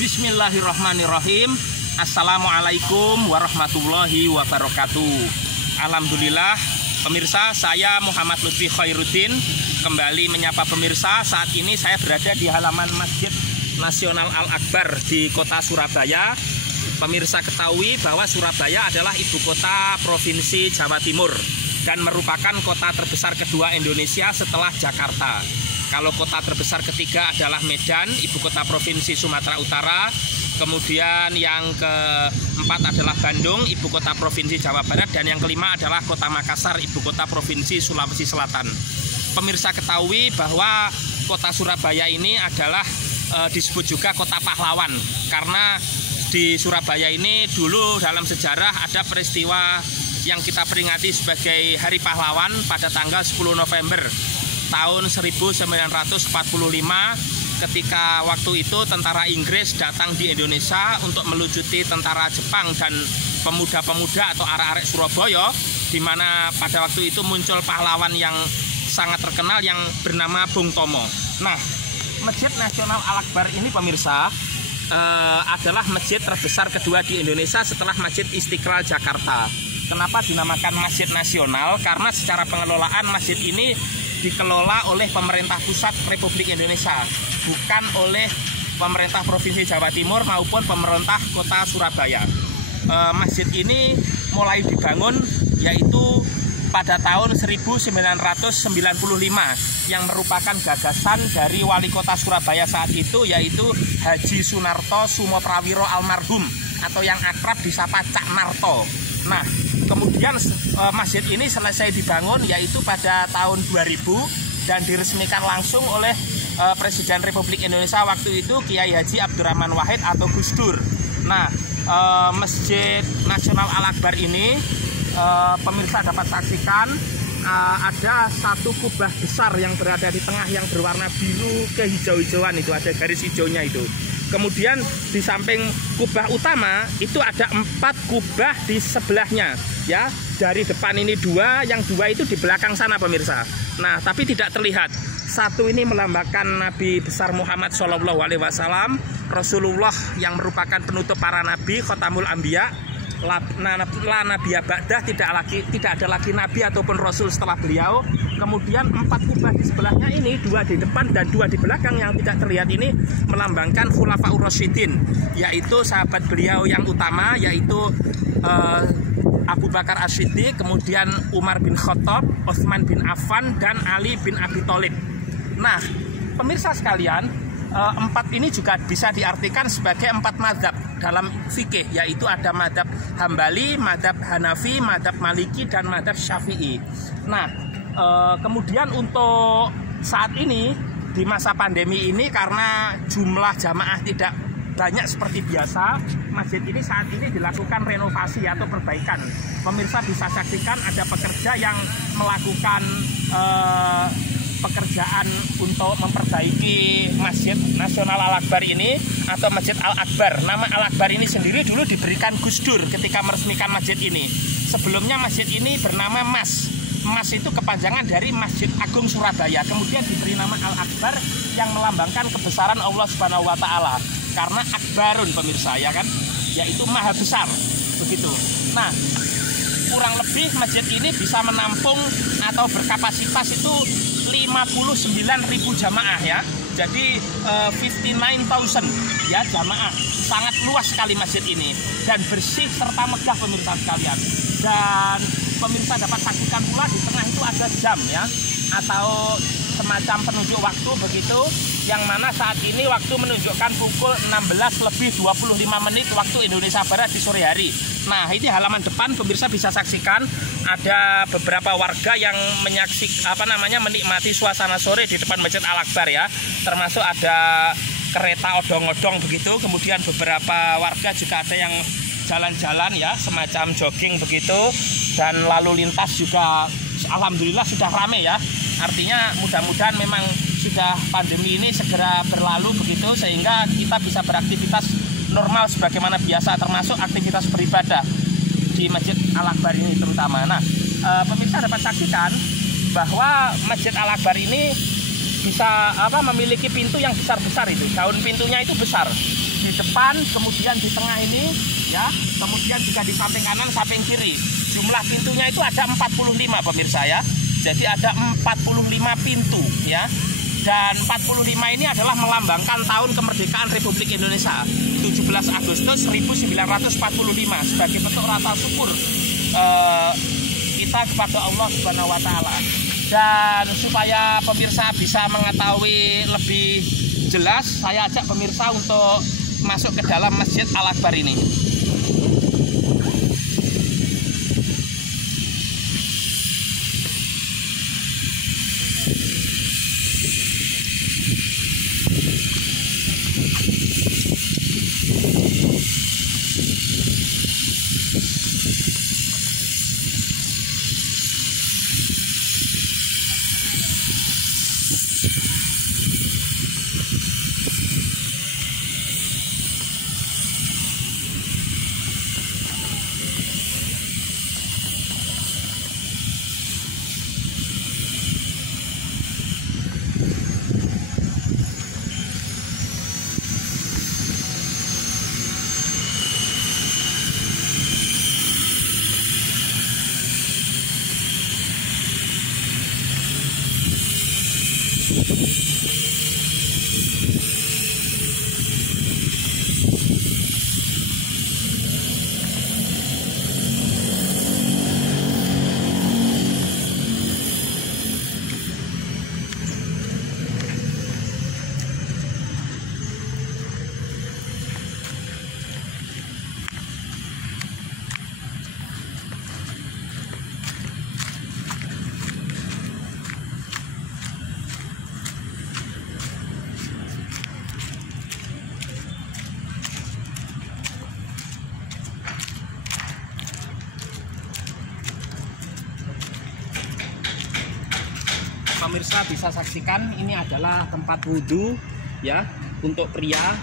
Bismillahirrahmanirrahim. Assalamualaikum warahmatullahi wabarakatuh. Alhamdulillah, pemirsa, saya Muhammad Lutfi Khairuddin kembali menyapa pemirsa. Saat ini saya berada di halaman Masjid Nasional Al-Akbar di kota Surabaya. Pemirsa ketahui bahwa Surabaya adalah ibu kota Provinsi Jawa Timur dan merupakan kota terbesar kedua Indonesia setelah Jakarta. Kalau kota terbesar ketiga adalah Medan, ibu kota Provinsi Sumatera Utara. Kemudian yang keempat adalah Bandung, ibu kota Provinsi Jawa Barat. Dan yang kelima adalah kota Makassar, ibu kota Provinsi Sulawesi Selatan. Pemirsa ketahui bahwa kota Surabaya ini adalah disebut juga kota pahlawan. Karena di Surabaya ini dulu dalam sejarah ada peristiwa yang kita peringati sebagai Hari Pahlawan pada tanggal 10 November tahun 1945, ketika waktu itu tentara Inggris datang di Indonesia untuk melucuti tentara Jepang dan pemuda-pemuda atau arek-arek Surabaya, di mana pada waktu itu muncul pahlawan yang sangat terkenal yang bernama Bung Tomo. Nah, Masjid Nasional Al-Akbar ini pemirsa adalah masjid terbesar kedua di Indonesia setelah Masjid Istiqlal Jakarta. Kenapa dinamakan Masjid Nasional? Karena secara pengelolaan masjid ini dikelola oleh pemerintah pusat Republik Indonesia, bukan oleh pemerintah Provinsi Jawa Timur maupun pemerintah kota Surabaya. Masjid ini mulai dibangun yaitu pada tahun 1995 yang merupakan gagasan dari wali kota Surabaya saat itu, yaitu Haji Sunarto Sumoprawiro almarhum atau yang akrab disapa Cak Narto. Nah, kemudian masjid ini selesai dibangun yaitu pada tahun 2000 dan diresmikan langsung oleh Presiden Republik Indonesia waktu itu Kiai Haji Abdurrahman Wahid atau Gus Dur. Nah, Masjid Nasional Al-Akbar ini pemirsa dapat saksikan ada satu kubah besar yang berada di tengah yang berwarna biru kehijau-hijauan, itu ada garis hijaunya itu. Kemudian di samping kubah utama itu ada 4 kubah di sebelahnya, ya. Dari depan ini 2, yang 2 itu di belakang sana pemirsa. Nah, tapi tidak terlihat. Satu ini melambangkan Nabi besar Muhammad SAW, Rasulullah yang merupakan penutup para nabi, Khotamul Anbiya. La Nabiya Ba'dah, tidak ada lagi nabi ataupun rasul setelah beliau. Kemudian 4 kubah di sebelahnya ini, 2 di depan dan 2 di belakang yang tidak terlihat ini melambangkan Khulafaur Rasyidin, yaitu sahabat beliau yang utama, yaitu Abu Bakar As-Siddiq, kemudian Umar bin Khattab, Utsman bin Affan, dan Ali bin Abi Thalib. Nah, pemirsa sekalian, 4 ini juga bisa diartikan sebagai 4 mazhab dalam fikih, yaitu ada mazhab Hambali, mazhab Hanafi, mazhab Maliki, dan mazhab Syafi'i. Nah, kemudian untuk saat ini di masa pandemi ini, karena jumlah jamaah tidak banyak seperti biasa, masjid ini saat ini dilakukan renovasi atau perbaikan. Pemirsa bisa saksikan ada pekerja yang melakukan pekerjaan untuk memperbaiki Masjid Nasional Al-Akbar ini atau Masjid Al-Akbar. Nama Al-Akbar ini sendiri dulu diberikan Gus Dur ketika meresmikan masjid ini. Sebelumnya masjid ini bernama Mas. Mas itu kepanjangan dari Masjid Agung Surabaya. Kemudian diberi nama Al-Akbar yang melambangkan kebesaran Allah Subhanahu wa taala. Karena Akbarun pemirsa, ya kan? Yaitu maha besar. Begitu. Nah, kurang lebih masjid ini bisa menampung atau berkapasitas itu 59.000 jamaah, ya. Jadi 59.000 ya jamaah. Sangat luas sekali masjid ini dan bersih serta megah pemirsa sekalian. Dan pemirsa dapat saksikan pula di tengah itu ada jam, ya, atau semacam penunjuk waktu begitu, yang mana saat ini waktu menunjukkan pukul 16:25 waktu Indonesia Barat di sore hari. Nah, ini halaman depan pemirsa bisa saksikan ada beberapa warga yang menikmati suasana sore di depan Masjid Al-Akbar, ya. Termasuk ada kereta odong-odong begitu, kemudian beberapa warga juga ada yang jalan-jalan, ya, semacam jogging begitu, dan lalu lintas juga alhamdulillah sudah ramai, ya. Artinya mudah-mudahan memang sudah pandemi ini segera berlalu begitu, sehingga kita bisa beraktivitas normal sebagaimana biasa, termasuk aktivitas beribadah di Masjid Al-Akbar ini terutama. Nah, pemirsa dapat saksikan bahwa Masjid Al-Akbar ini bisa memiliki pintu yang besar-besar itu. Daun pintunya itu besar. di depan, kemudian di tengah ini ya, kemudian juga di samping kanan, samping kiri. Jumlah pintunya itu ada 45 pemirsa ya. Jadi ada 45 pintu ya. Dan 45 ini adalah melambangkan tahun kemerdekaan Republik Indonesia 17 Agustus 1945 sebagai bentuk rasa syukur kita kepada Allah Subhanahu wa taala. Dan supaya pemirsa bisa mengetahui lebih jelas, saya ajak pemirsa untuk masuk ke dalam Masjid Al-Akbar ini. Pemirsa bisa saksikan ini adalah tempat wudhu ya untuk pria,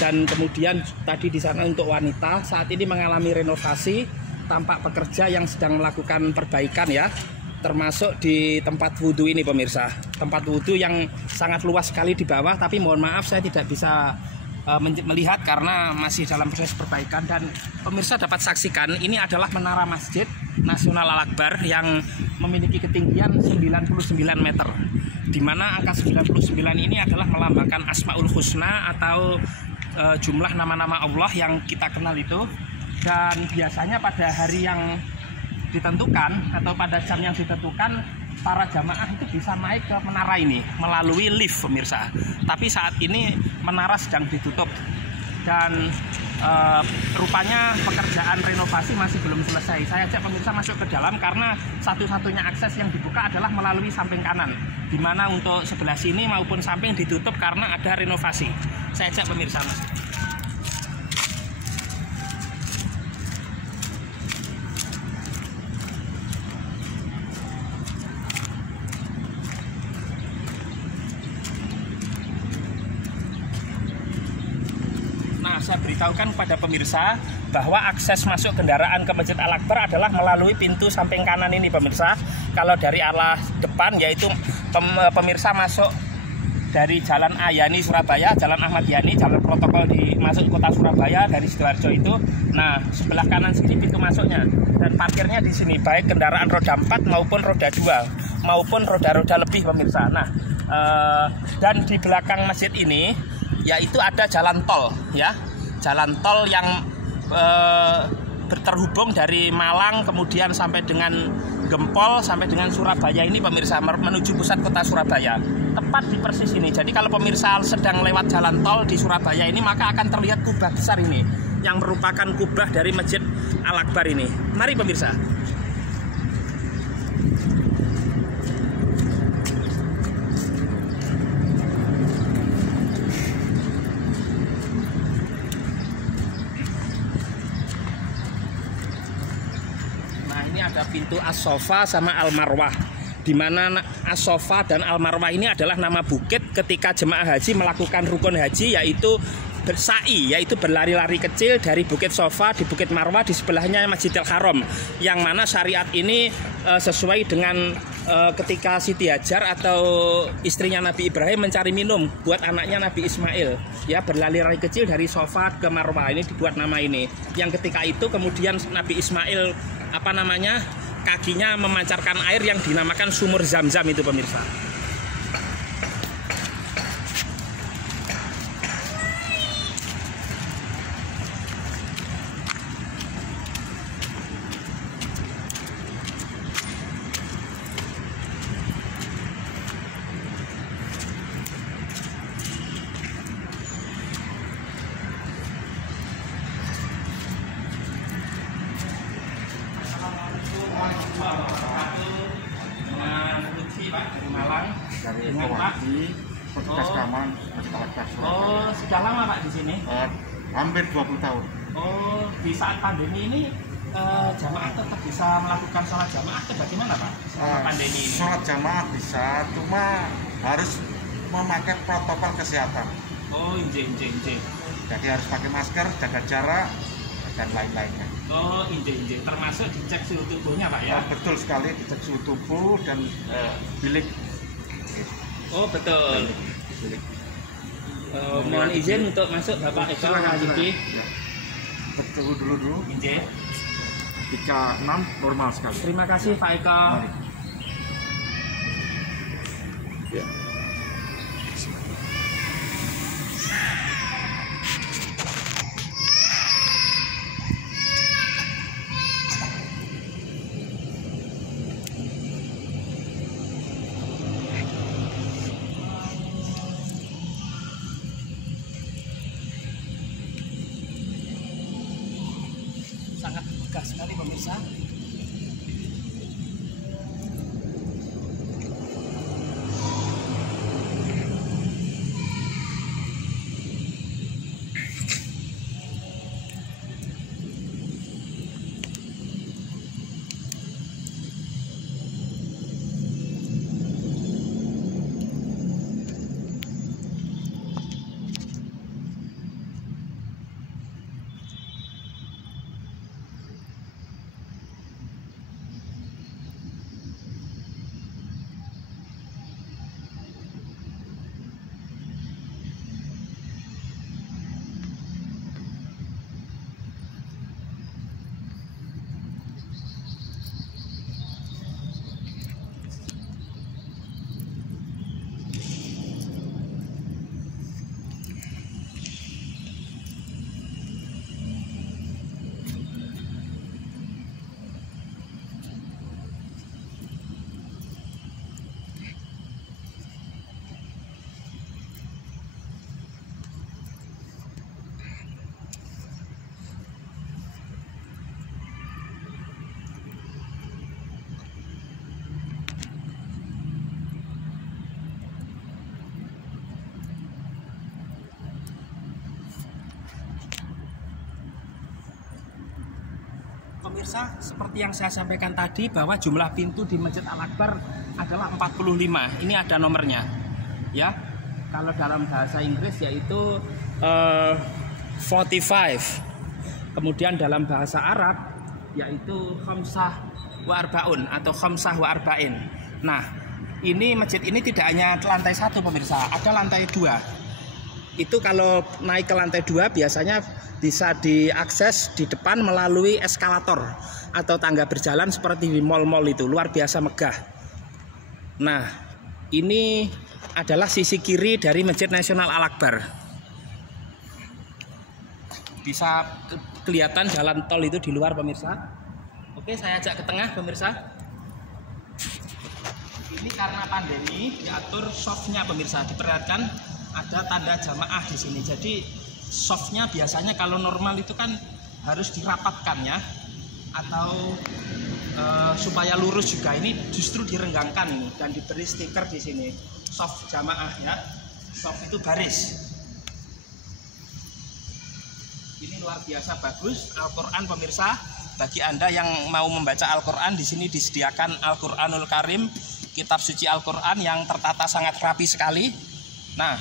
dan kemudian tadi di sana untuk wanita. Saat ini mengalami renovasi, tampak pekerja yang sedang melakukan perbaikan ya, termasuk di tempat wudhu ini pemirsa. Tempat wudhu yang sangat luas sekali di bawah, tapi mohon maaf saya tidak bisa melihat karena masih dalam proses perbaikan. Dan pemirsa dapat saksikan ini adalah menara Masjid Nasional Al-Akbar yang memiliki ketinggian 99 meter, di mana angka 99 ini adalah melambangkan Asmaul Husna atau jumlah nama-nama Allah yang kita kenal itu. Dan biasanya pada hari yang ditentukan atau pada jam yang ditentukan, para jamaah itu bisa naik ke menara ini melalui lift pemirsa. Tapi saat ini menara sedang ditutup dan rupanya pekerjaan renovasi masih belum selesai. Saya ajak pemirsa masuk ke dalam karena satu-satunya akses yang dibuka adalah melalui samping kanan, di mana untuk sebelah sini maupun samping ditutup karena ada renovasi. Saya ajak pemirsa masuk. Saya beritahukan kepada pemirsa bahwa akses masuk kendaraan ke Masjid Al-Akbar adalah melalui pintu samping kanan ini pemirsa. Kalau dari arah depan yaitu pemirsa masuk dari Jalan Ayani Surabaya, Jalan Ahmad Yani, jalan protokol di masuk kota Surabaya dari Sidoarjo itu. Nah, sebelah kanan sini pintu masuknya, dan parkirnya di sini baik kendaraan roda 4 maupun roda 2 maupun roda-roda lebih pemirsa. Nah, dan di belakang masjid ini yaitu ada jalan tol ya. Jalan tol yang terhubung dari Malang kemudian sampai dengan Gempol sampai dengan Surabaya ini pemirsa, menuju pusat kota Surabaya. Tepat di persis ini. Jadi kalau pemirsa sedang lewat jalan tol di Surabaya ini, maka akan terlihat kubah besar ini yang merupakan kubah dari Masjid Al-Akbar ini. Mari pemirsa. Ada pintu As-Sofa sama Al-Marwah, di mana As-Sofa dan Al-Marwah ini adalah nama bukit ketika jemaah haji melakukan rukun haji, yaitu bersa'i, yaitu berlari-lari kecil dari Bukit Sofa di Bukit Marwah, di sebelahnya Masjidil Haram, yang mana syariat ini sesuai dengan ketika Siti Hajar atau istrinya Nabi Ibrahim mencari minum buat anaknya Nabi Ismail, ya, berlari-lari kecil dari Sofa ke Marwah, ini dibuat nama ini. Yang ketika itu kemudian Nabi Ismail kakinya memancarkan air yang dinamakan sumur Zam-Zam itu, pemirsa. Dengan Lutfi, Pak, dari Malang. Dari Dengan Pak. Petugas keamanan Masjid Al-Aqsa Surabaya. Oh, sudah lama Pak di sini? Hampir 20 tahun. Oh, di saat pandemi ini jamaah tetap bisa melakukan sholat jamaah atau bagaimana Pak? Selama pandemi ini? Sholat jamaah bisa, cuma harus memakai protokol kesehatan. Oh, injing. Jadi harus pakai masker, jaga jarak, dan lain-lainnya. Oh, injing. Termasuk dicek suhu tubuhnya Pak ya? Betul sekali, dicek suhu tubuh dan bilik. Oh, betul. Bilik. Mohon izin untuk masuk Bapak Eko Haji. Ya. Cek suhu dulu. Injing. 36 normal sekali. Terima kasih Pak Eko. Mari. Ya. Sangat megah sekali pemirsa. Pemirsa, seperti yang saya sampaikan tadi bahwa jumlah pintu di Masjid Al-Akbar adalah 45. Ini ada nomornya. Ya. Kalau dalam bahasa Inggris yaitu 45. Kemudian dalam bahasa Arab yaitu khamsah wa arbaun atau khamsah wa arba'in. Nah, ini masjid ini tidak hanya lantai 1 pemirsa, ada lantai 2. Itu kalau naik ke lantai 2 biasanya bisa diakses di depan melalui eskalator atau tangga berjalan seperti di mal-mal itu. Luar biasa megah. Nah, ini adalah sisi kiri dari Masjid Nasional Al-Akbar. Bisa kelihatan jalan tol itu di luar pemirsa. Oke, saya ajak ke tengah pemirsa. Ini karena pandemi diatur softnya pemirsa. Diperlihatkan ada tanda jamaah di sini. Jadi softnya biasanya kalau normal itu kan harus dirapatkan ya, atau supaya lurus juga. Ini justru direnggangkan ini dan diberi stiker di sini soft jamaah ya. Soft itu baris. Ini luar biasa bagus Al-Quran pemirsa. Bagi Anda yang mau membaca Al-Quran, di sini disediakan Al-Quranul Karim, kitab suci Al-Quran yang tertata sangat rapi sekali. Nah,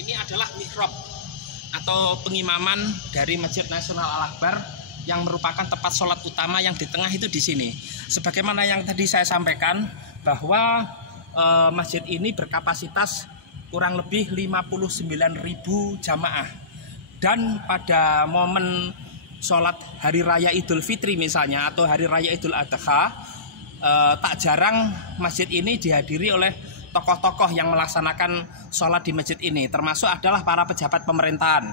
Ini adalah mihrab atau pengimaman dari Masjid Nasional Al-Akbar yang merupakan tempat sholat utama yang di tengah itu di sini. Sebagaimana yang tadi saya sampaikan bahwa masjid ini berkapasitas kurang lebih 59.000 jamaah. Dan pada momen sholat Hari Raya Idul Fitri misalnya atau Hari Raya Idul Adha, tak jarang masjid ini dihadiri oleh tokoh-tokoh yang melaksanakan sholat di masjid ini, termasuk adalah para pejabat pemerintahan.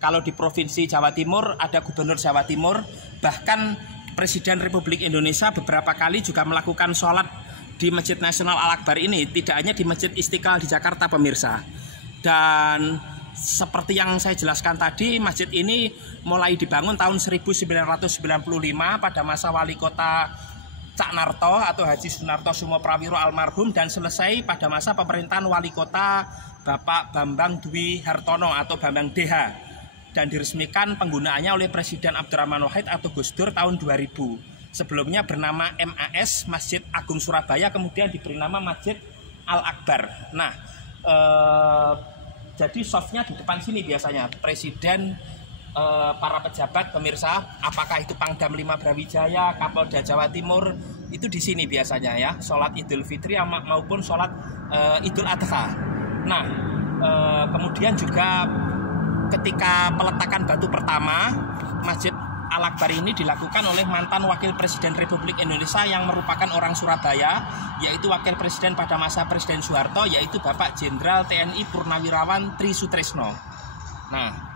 Kalau di Provinsi Jawa Timur ada Gubernur Jawa Timur, bahkan Presiden Republik Indonesia beberapa kali juga melakukan sholat di Masjid Nasional Al-Akbar ini, tidak hanya di Masjid Istiqlal di Jakarta pemirsa. Dan seperti yang saya jelaskan tadi, masjid ini mulai dibangun tahun 1995 pada masa wali kota Cak Narto atau Haji Sunarto Sumo Prawiro almarhum, dan selesai pada masa pemerintahan wali kota Bapak Bambang Dwi Hartono atau Bambang DH, dan diresmikan penggunaannya oleh Presiden Abdurrahman Wahid atau Gus Dur tahun 2000. Sebelumnya bernama MAS Masjid Agung Surabaya, kemudian diberi nama Masjid Al-Akbar. Nah, jadi softnya di depan sini biasanya Presiden, para pejabat pemirsa, apakah itu Pangdam 5 Brawijaya, Kapolda Jawa Timur, itu di sini biasanya ya, sholat Idul Fitri maupun sholat Idul Adha. Nah, kemudian juga ketika peletakan batu pertama, Masjid Al-Akbar ini dilakukan oleh mantan Wakil Presiden Republik Indonesia yang merupakan orang Surabaya, yaitu Wakil Presiden pada masa Presiden Soeharto, yaitu Bapak Jenderal TNI Purnawirawan Tri Sutresno. Nah,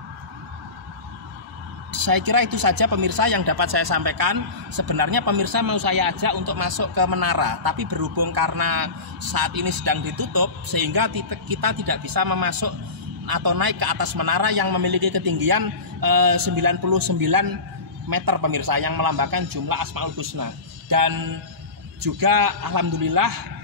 saya kira itu saja pemirsa yang dapat saya sampaikan. Sebenarnya pemirsa mau saya ajak untuk masuk ke menara, tapi berhubung karena saat ini sedang ditutup, sehingga kita tidak bisa memasuk atau naik ke atas menara yang memiliki ketinggian 99 meter pemirsa, yang melambangkan jumlah Asmaul Husna. Dan juga alhamdulillah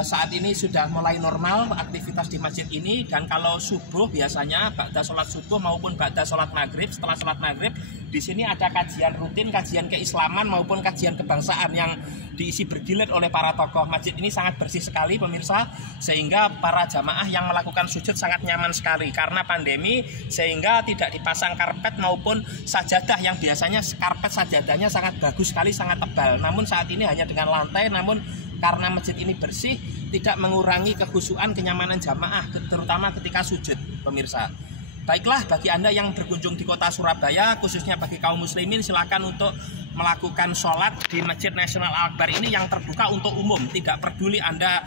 saat ini sudah mulai normal aktivitas di masjid ini. Dan kalau subuh biasanya ba'da sholat subuh maupun ba'da sholat maghrib, setelah sholat maghrib di sini ada kajian rutin, kajian keislaman maupun kajian kebangsaan yang diisi bergilir oleh para tokoh. Masjid ini sangat bersih sekali pemirsa, sehingga para jamaah yang melakukan sujud sangat nyaman sekali karena pandemi, sehingga tidak dipasang karpet maupun sajadah yang biasanya karpet sajadahnya sangat bagus sekali, sangat tebal. Namun saat ini hanya dengan lantai, namun karena masjid ini bersih, tidak mengurangi kekhusyuan, kenyamanan jamaah, terutama ketika sujud pemirsa. Baiklah, bagi Anda yang berkunjung di kota Surabaya, khususnya bagi kaum muslimin, silakan untuk melakukan sholat di Masjid Nasional Al-Akbar ini yang terbuka untuk umum. Tidak peduli Anda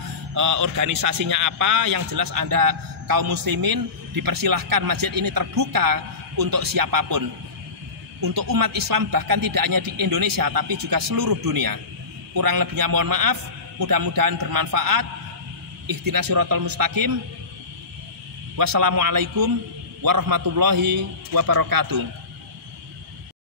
organisasinya apa, yang jelas Anda kaum muslimin dipersilahkan. Masjid ini terbuka untuk siapapun, untuk umat Islam, bahkan tidak hanya di Indonesia tapi juga seluruh dunia. Kurang lebihnya mohon maaf, mudah-mudahan bermanfaat. Ihdinas siratal mustaqim. Wassalamualaikum warahmatullahi wabarakatuh.